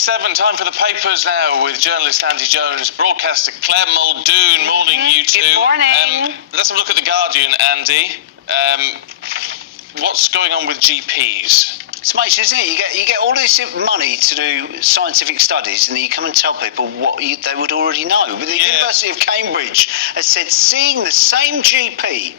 8:47, time for the papers now with journalist Andy Jones, broadcaster Claire Muldoon. Morning, you two. Good morning. Let's have a look at The Guardian, Andy. What's going on with GPs? It's amazing, isn't it? You get all this money to do scientific studies, and then you come and tell people what they would already know. But the University of Cambridge has said seeing the same GP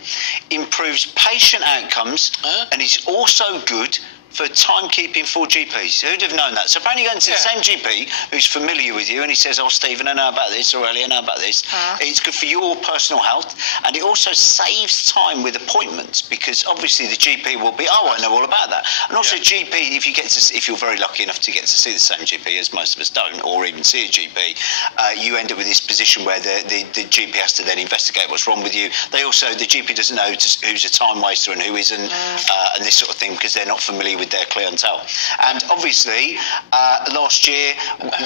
improves patient outcomes and is also good for timekeeping for GPs. Who'd have known that? So apparently going to the same GP who's familiar with you and he says, oh, Stephen, I know about this, or Ellie, I know about this. It's good for your personal health, and it also saves time with appointments, because obviously the GP will be, oh, I know all about that. And also GP, if you're very lucky enough to get to see the same GP, as most of us don't, or even see a GP, you end up with this position where the GP has to then investigate what's wrong with you. The GP doesn't know who's a time waster and who isn't, and this sort of thing, because they're not familiar with their clientele. And obviously, last year,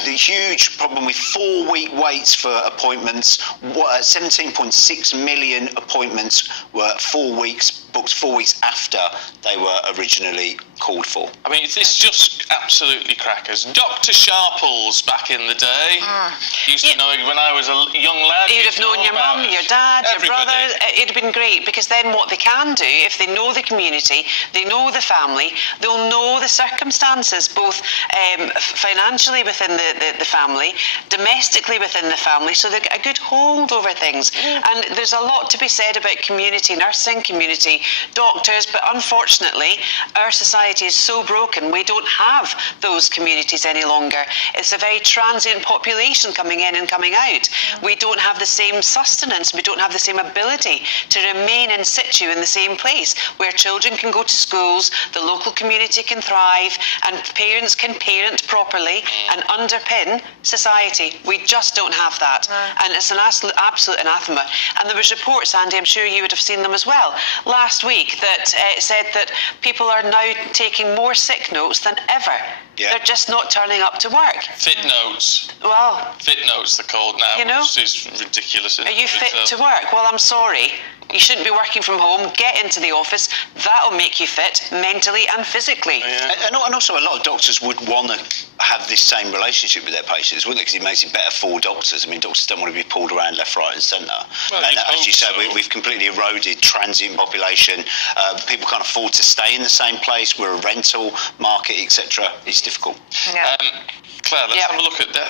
the huge problem with 4-week waits for appointments, 17.6 million appointments were 4 weeks, booked 4 weeks after they were originally called for. I mean, it's just absolutely crackers. Dr. Sharples, back in the day, used to know when I was a young lad. You'd have known your mum, your dad, your brother. It'd have been great, because then what they can do, if they know the community, they know the family, they'll know the circumstances, both financially within the family, domestically within the family, so they get a good hold over things. And there's a lot to be said about community nursing, community doctors, but unfortunately, our society is so broken, we don't have those communities any longer. It's a very transient population coming in and coming out. We don't have the same sustenance, we don't have the same ability to remain in situ in the same place, where children can go to schools, the local community can thrive, and parents can parent properly and underpin society. We just don't have that. And it's an absolute anathema. And there was reports, Andy, I'm sure you would have seen them as well, last week, that said that people are now taking more sick notes than ever. They're just not turning up to work. Fit notes. Well, fit notes they're called now, you know, which is ridiculous. Are you fit to work? Well, I'm sorry. You shouldn't be working from home. Get into the office. That'll make you fit mentally and physically. And also, a lot of doctors would want to have this same relationship with their patients, wouldn't they? Because it makes it better for doctors. I mean, doctors don't want to be pulled around left, right and centre. Well, and as you say, we've completely eroded transient population. People can't afford to stay in the same place. We're a rental market, etc. It's difficult. Claire, let's have a look at the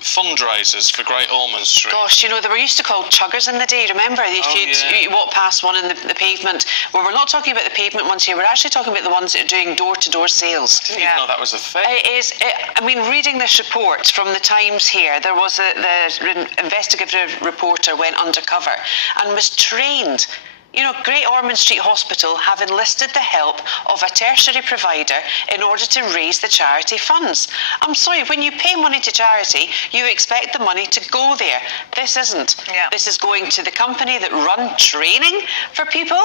fundraisers for Great Ormond Street. Gosh, you know, they were used to call chuggers in the day, remember? If you walk past one in the pavement. Well, we're not talking about the pavement ones here, we're actually talking about the ones that are doing door-to-door sales. I didn't even know that was a thing. It is. I mean, reading this report from the Times here, there was the investigative reporter went undercover and was trained. You know, Great Ormond Street Hospital have enlisted the help of a tertiary provider in order to raise the charity funds. I'm sorry, when you pay money to charity, you expect the money to go there. This isn't. This is going to the company that run training for people,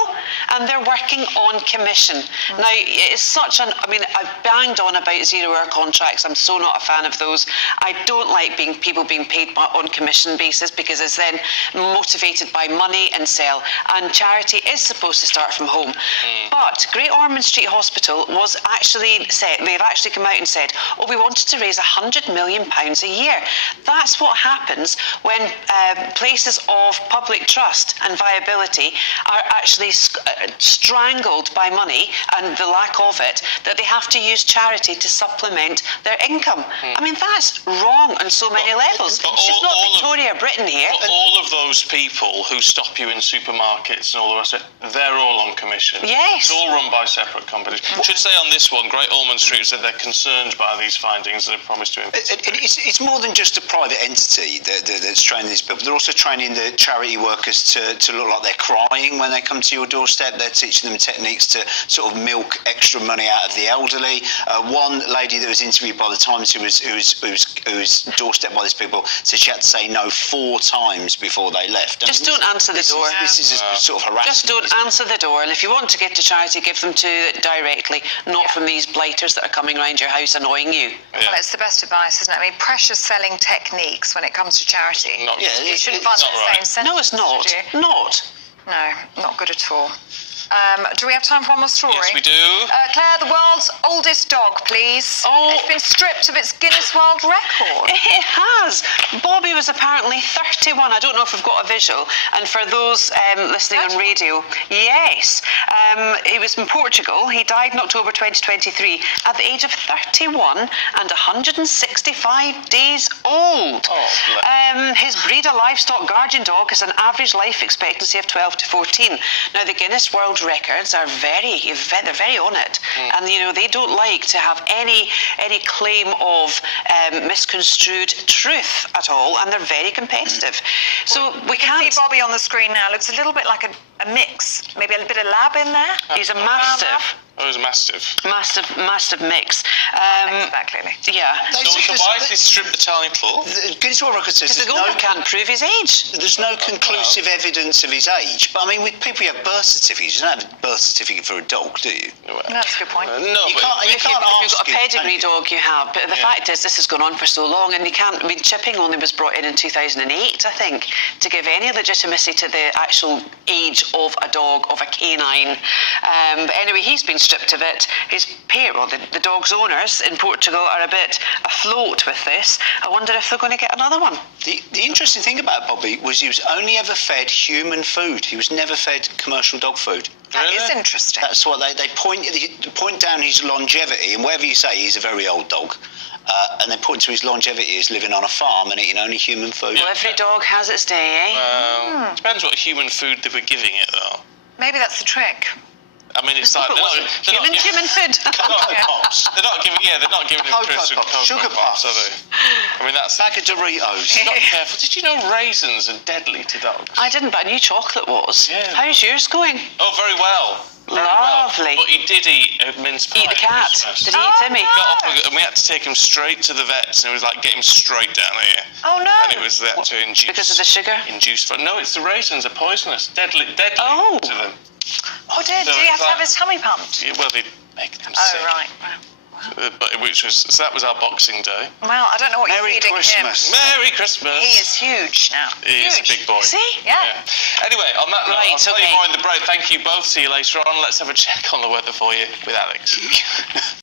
and they're working on commission. Now, it's such an, I mean, I've banged on about 0-hour contracts. I'm so not a fan of those. I don't like people being paid on commission basis, because it's then motivated by money and sell. And charity is supposed to start from home. But Great Ormond Street Hospital was actually said, they've actually come out and said, oh, we wanted to raise £100 million a year. That's what happens when places of public trust and viability are actually strangled by money and the lack of it, that they have to use charity to supplement their income. I mean, that's wrong on so many levels. It's not Victoria, Britain here. But all of those people who stop you in supermarkets and all the rest of it, they're all on commission. Yes. It's all run by separate companies. I should say on this one, Great Ormond Street said they're concerned by these findings and have promised to It's more than just a private entity that's training these people. They're also training the charity workers to look like they're crying when they come to your doorstep. They're teaching them techniques to sort of milk extra money out of the elderly. One lady that was interviewed by the Times who was doorstepped by these people said she had to say no 4 times before they left. Just don't answer the door. This is a sort of harassment. Just don't answer the door, and if you want to give to charity, give them to it directly, not from these blighters that are coming around your house annoying you. Well, it's the best advice, isn't it? I mean, precious selling techniques when it comes to charity. You shouldn't find the same sentence. No, it's not. Should you? Not. No, not good at all. Do we have time for one more story? Yes, we do. Claire, the world's oldest dog, please. Oh. It's been stripped of its Guinness World Record. It has. Bobby was apparently 31. I don't know if we've got a visual. And for those listening on radio, yes. He was in Portugal. He died in October 2023 at the age of 31 and 165 days old. His breed, a livestock guardian dog, has an average life expectancy of 12 to 14. Now, the Guinness World Records are they're very on it. And, you know, they don't like to have any claim of misconstrued truth at all, and they're very competitive. So we can't... See Bobby on the screen now. Looks a little bit like a mix. Maybe a bit of lab in there. He's a mastiff. Oh, it was a mastiff. Massive mix. Exactly. Yeah. So why did they strip the title? The Guinness World Record says The owner can't prove his age. there's no conclusive evidence of his age. But I mean, with people who have birth certificates, you don't have a birth certificate for a dog, do you? That's a good point. No, You but can't If you've ask got a him, pedigree can you? dog, you have. But the fact is, this has gone on for so long, and you can't. I mean, chipping only was brought in 2008, I think, to give any legitimacy to the actual age of a dog, of a canine. But anyway, he's been stripped of it. His the dog's owners in Portugal are a bit afloat with this. I wonder if they're going to get another one. The interesting thing about Bobby was he was only ever fed human food. He was never fed commercial dog food. That is Really? interesting. That's what they point down his longevity, and whatever you say, he's a very old dog. And they point to his longevity as living on a farm and eating only human food. Well, every dog has its day, eh? Depends what human food they were giving it, though. Maybe that's the trick. I mean, it's like But was it human food? They're not giving it Cocoa crisps and Puffs, Cocoa sugar Puffs, are puffs. they? I mean, that's Bag of Doritos. not careful. Did you know raisins are deadly to dogs? I didn't, but I knew chocolate was. Yeah. How's yours going? Oh, very well. Very Lovely. Well. But he did eat a mince pie. Eat the at cat. Christmas. Did he eat Timmy? Got up and we had to take him straight to the vets, and it was like, get him straight down here. Oh, no. And it was they had to induce. Because of the sugar? Induce. No, it's the raisins are poisonous. Deadly Oh. to them. Oh, did he have to have his tummy pumped? Yeah, well, they make them Oh, sick. right. So that was our Boxing Day. Well, I don't know what Merry you're feeding Christmas. Merry Christmas. him. He is huge now. He is a Huge. big boy. See? Yeah. Anyway, on that note, Right, I'll tell you okay. more in the break. Thank you both. See you later on. Let's have a check on the weather for you with Alex.